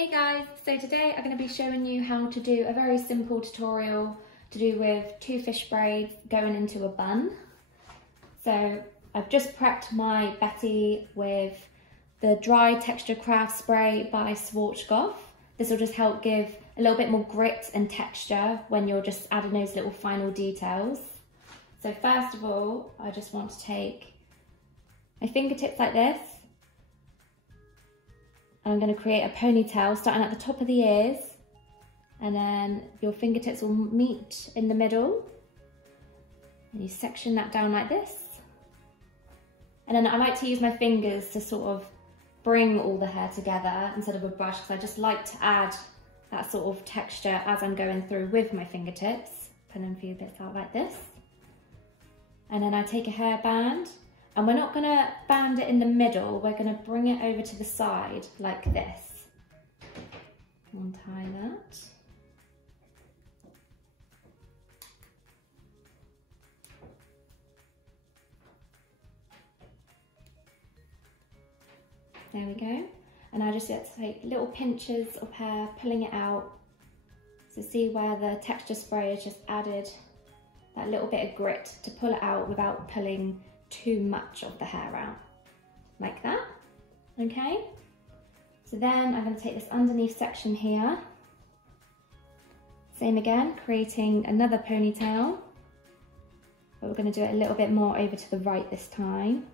Hey guys, so today I'm going to be showing you how to do a very simple tutorial to do with 2 fish braids going into a bun. So I've just prepped my Betty with the Dry Texture Craft Spray by Rozz. This will just help give a little bit more grit and texture when you're just adding those little final details. So first of all, I just want to take my fingertips like this. I'm going to create a ponytail starting at the top of the ears, and then your fingertips will meet in the middle and you section that down like this. And then I like to use my fingers to sort of bring all the hair together instead of a brush, because I just like to add that sort of texture as I'm going through with my fingertips. Pulling a few bits out like this. And then I take a hairband. And we're not going to band it in the middle, we're going to bring it over to the side like this. Untie that. There we go. And I just get to take little pinches of hair, pulling it out. So see where the texture spray has just added that little bit of grit to pull it out without pulling too much of the hair out, like that. Okay, so then I'm going to take this underneath section here, same again, creating another ponytail, but we're going to do it a little bit more over to the right this time.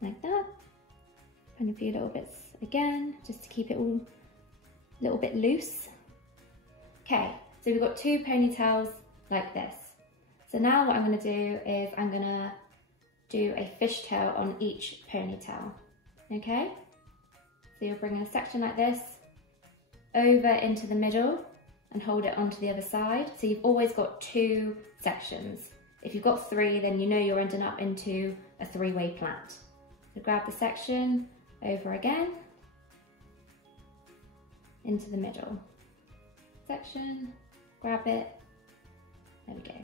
Like that, and a few little bits again, just to keep it all a little bit loose. Okay, so we've got 2 ponytails like this. So now what I'm going to do is I'm going to do a fishtail on each ponytail. Okay, so you're bringing a section like this over into the middle and hold it onto the other side. So you've always got 2 sections. If you've got 3, then you know you're ending up into a 3-way plait. So grab the section over again, into the middle section, grab it, there we go.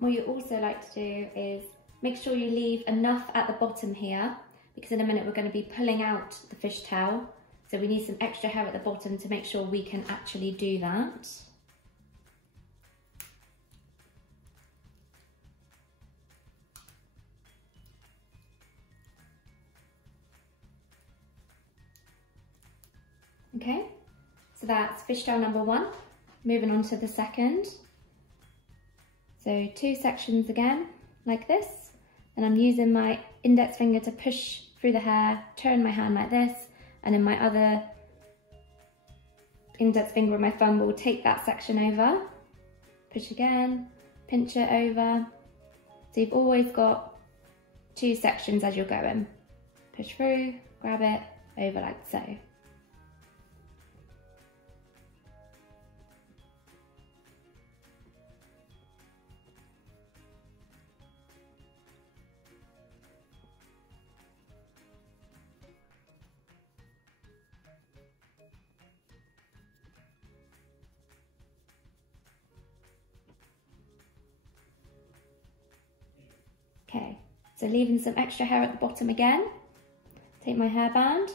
What you also like to do is make sure you leave enough at the bottom here, because in a minute we're going to be pulling out the fishtail, so we need some extra hair at the bottom to make sure we can actually do that. Okay, so that's fishtail number 1. Moving on to the second. So 2 sections again, like this, and I'm using my index finger to push through the hair, turn my hand like this, and then my other index finger and my thumb will take that section over, push again, pinch it over. So you've always got 2 sections as you're going. Push through, grab it, over like so. Okay, so leaving some extra hair at the bottom again, take my hairband,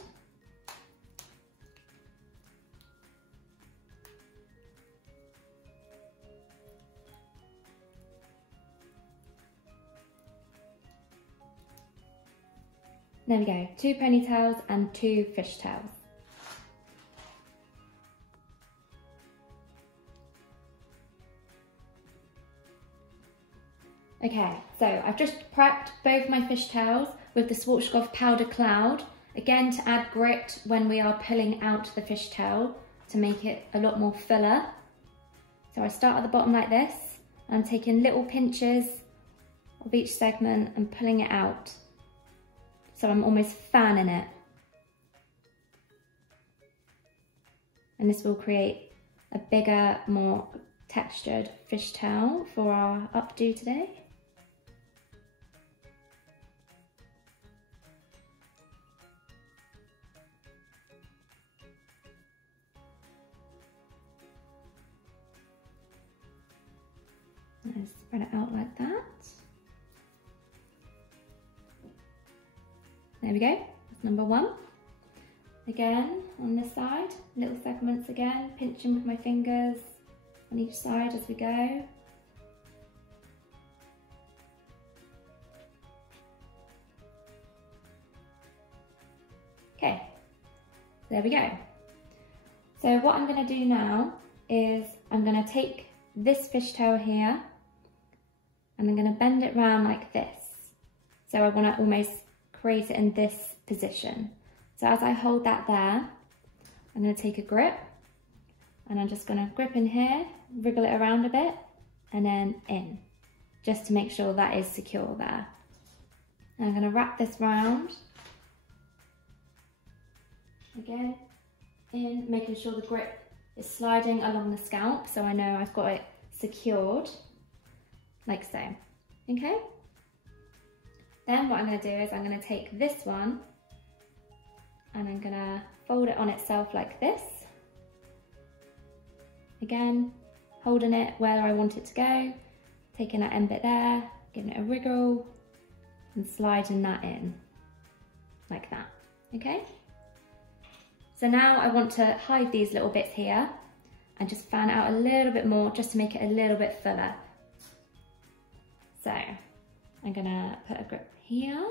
there we go, 2 ponytails and 2 fishtails. Okay, so I've just prepped both my fishtails with the Rozz Powder Cloud, again to add grit when we are pulling out the fishtail to make it a lot more fuller. So I start at the bottom like this, and I'm taking little pinches of each segment and pulling it out. So I'm almost fanning it. And this will create a bigger, more textured fishtail for our updo today. And spread it out like that. There we go, that's number one. Again, on this side, little segments again, pinching with my fingers on each side as we go. Okay, there we go. So what I'm going to do now is I'm going to take this fishtail here and I'm going to bend it round like this. So I want to almost create it in this position. So as I hold that there, I'm going to take a grip and I'm just going to grip in here, wriggle it around a bit and then in, just to make sure that is secure there. And I'm going to wrap this round, again, in, making sure the grip is sliding along the scalp so I know I've got it secured, like so, okay? Then what I'm going to do is I'm going to take this one and I'm going to fold it on itself like this. Again, holding it where I want it to go, taking that end bit there, giving it a wriggle and sliding that in, like that, okay? So now I want to hide these little bits here and just fan it out a little bit more just to make it a little bit fuller. So I'm gonna put a grip here,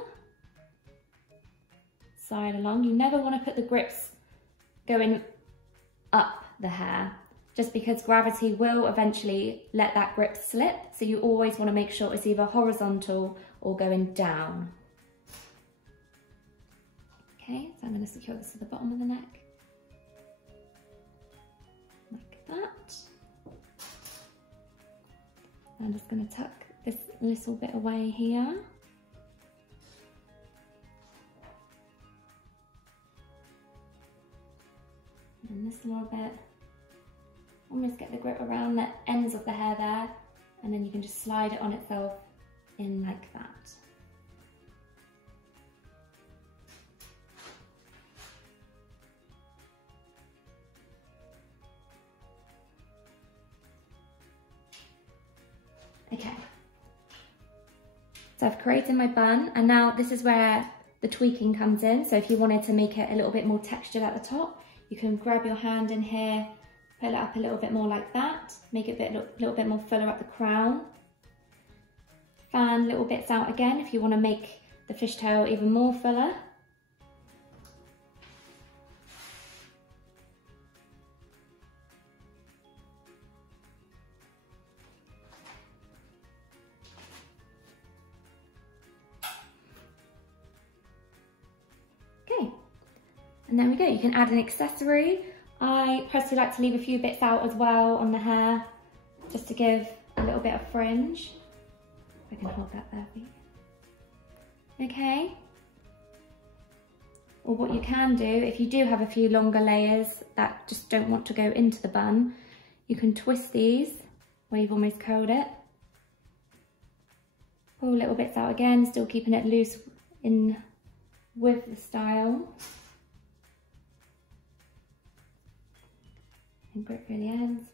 side along. You never want to put the grips going up the hair, just because gravity will eventually let that grip slip. So you always want to make sure it's either horizontal or going down. Okay, so I'm going to secure this to the bottom of the neck, like that. I'm just going to tuck this little bit away here. And this little bit, almost get the grip around the ends of the hair there, and then you can just slide it on itself in like that. Okay, so I've created my bun, and now this is where the tweaking comes in. So if you wanted to make it a little bit more textured at the top, you can grab your hand in here, pull it up a little bit more like that, make it a little bit more fuller at the crown. Fan little bits out again if you want to make the fishtail even more fuller. Okay, and there we go. You can add an accessory. I personally like to leave a few bits out as well on the hair, just to give a little bit of fringe. I can hold that there for you. Okay. Or what you can do, if you do have a few longer layers that just don't want to go into the bun, you can twist these where you've almost curled it. Pull little bits out again, still keeping it loose in with the style. And grip through the ends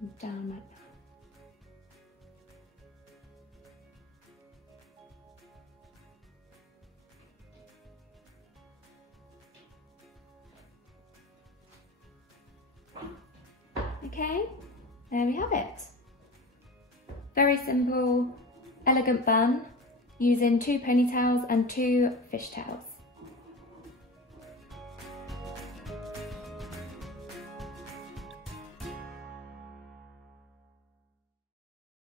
and down like that. Okay, there we have it. Very simple, elegant bun using 2 ponytails and 2 fishtails.